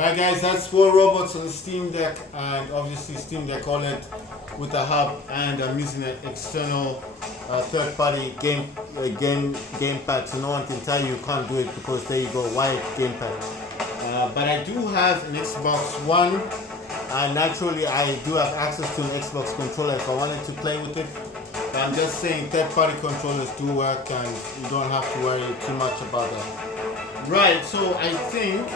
Right guys, that's 4 robots on the Steam Deck, and obviously Steam Deck Oled with the hub, and I'm using an external third-party gamepad, so no one can tell you can't do it because there you go, wired gamepad. But I do have an Xbox One, and naturally I do have access to an Xbox controller if I wanted to play with it. But I'm just saying third-party controllers do work, and you don't have to worry too much about that. Right, so I think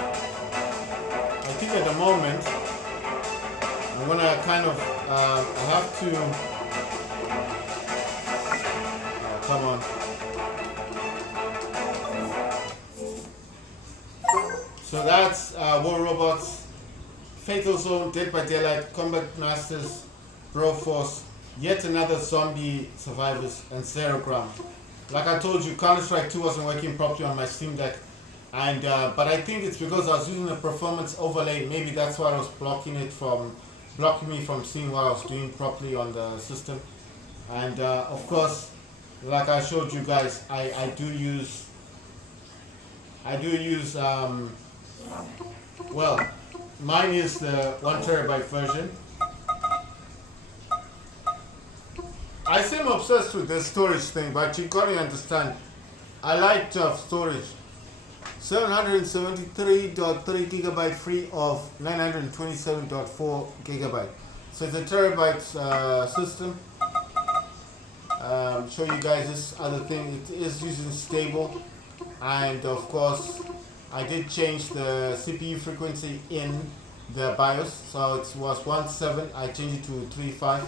at the moment I'm gonna kind of I have to come on. So that's War Robots, Fatal Zone, Dead by Daylight, Combat Masters, Broforce, yet another Zombie Survivors, and Zero Ground. Like I told you, Counter-Strike 2 wasn't working properly on my Steam Deck. And but I think it's because I was using a performance overlay. Maybe that's why I was blocking me from seeing what I was doing properly on the system. And of course, like I showed you guys, I do use well, mine is the 1 TB version. I seem obsessed with the storage thing, but you gotta understand, I like to have storage. 773.3 GB free of 927.4 GB. So it's a terabyte system. Show you guys this other thing. It is using stable, and of course I did change the CPU frequency in the BIOS. So it was 1.7. I changed it to 3.5.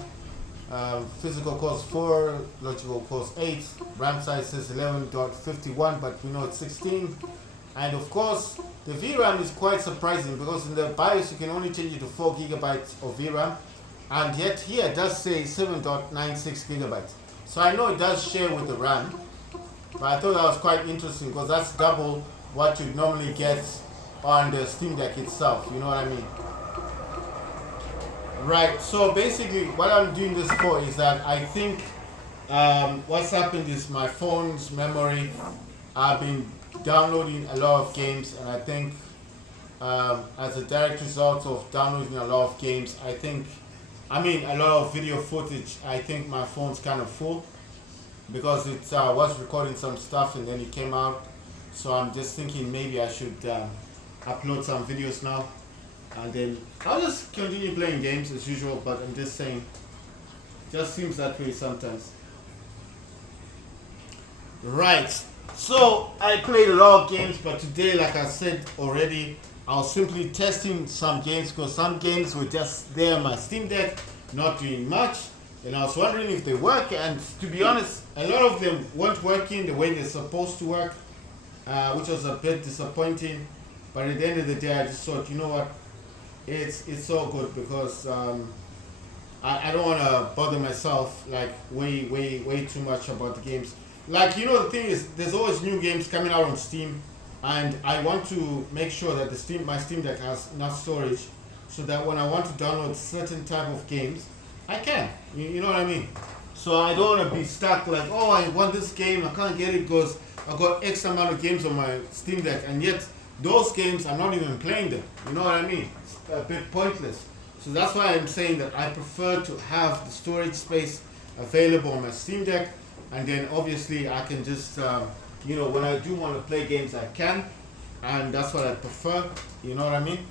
Physical cores 4, logical cores 8. RAM size is 11.51, but we know it's 16. And of course, the VRAM is quite surprising because in the BIOS you can only change it to 4 GB of VRAM, and yet here it does say 7.96 GB. So I know it does share with the RAM, but I thought that was quite interesting because that's double what you normally get on the Steam Deck itself, you know what I mean? Right, so basically what I'm doing this for is that I think what's happened is my phone's memory, I've been downloading a lot of games, and I think as a direct result of downloading a lot of games, a lot of video footage, I think my phone's kind of full because it was recording some stuff and then it came out. So I'm just thinking maybe I should upload some videos now, and then I'll just continue playing games as usual, but I'm just saying, it just seems that way sometimes. Right. So I played a lot of games, but today, like I said already, I was simply testing some games because some games were just there on my Steam Deck, not doing much, and I was wondering if they work. And to be honest, a lot of them weren't working the way they're supposed to work, which was a bit disappointing. But at the end of the day, I just thought, you know what, it's all good because I don't want to bother myself like way too much about the games. Like, you know, the thing is, there's always new games coming out on Steam, and I want to make sure that my Steam Deck has enough storage so that when I want to download certain type of games, I can. You know what I mean? So I don't want to be stuck like, oh, I want this game, I can't get it because I've got X amount of games on my Steam Deck, and yet those games, I'm not even playing them. You know what I mean? It's a bit pointless. So that's why I'm saying that I prefer to have the storage space available on my Steam Deck. And then obviously I can just, when I do want to play games, I can. And that's what I prefer, you know what I mean?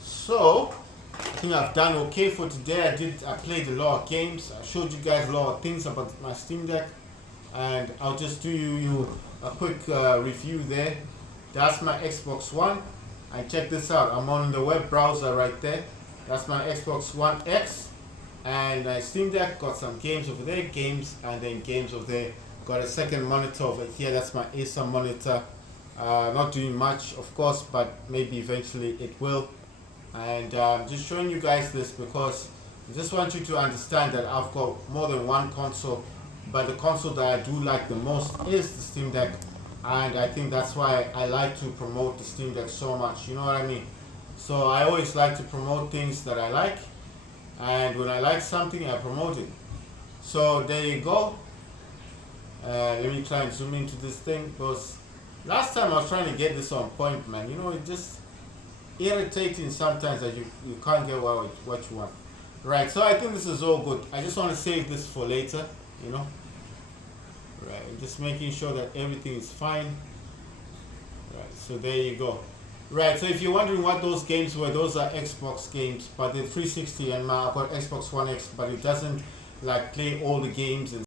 So, I think I've done okay for today. I played a lot of games. I showed you guys a lot of things about my Steam Deck. And I'll just do you a quick review there. That's my Xbox One. And check this out. I'm on the web browser right there. That's my Xbox One X. And my Steam Deck, got some games over there, and then games over there. Got a second monitor over here. That's my Acer monitor. Not doing much, of course, but maybe eventually it will. And just showing you guys this because I just want you to understand that I've got more than one console, but the console that I do like the most is the Steam Deck, and I think that's why I like to promote the Steam Deck so much. You know what I mean? So I always like to promote things that I like. And when I like something, I promote it. So there you go. Let me try and zoom into this thing because last time I was trying to get this on point, man. You know, it just irritating sometimes that you can't get what you want. Right, so I think this is all good. I just want to save this for later, you know. Right, just making sure that everything is fine. Right, so there you go. Right, so if you're wondering what those games were, those are Xbox games, but the 360 and I've got Xbox One X, but it doesn't like play all the games and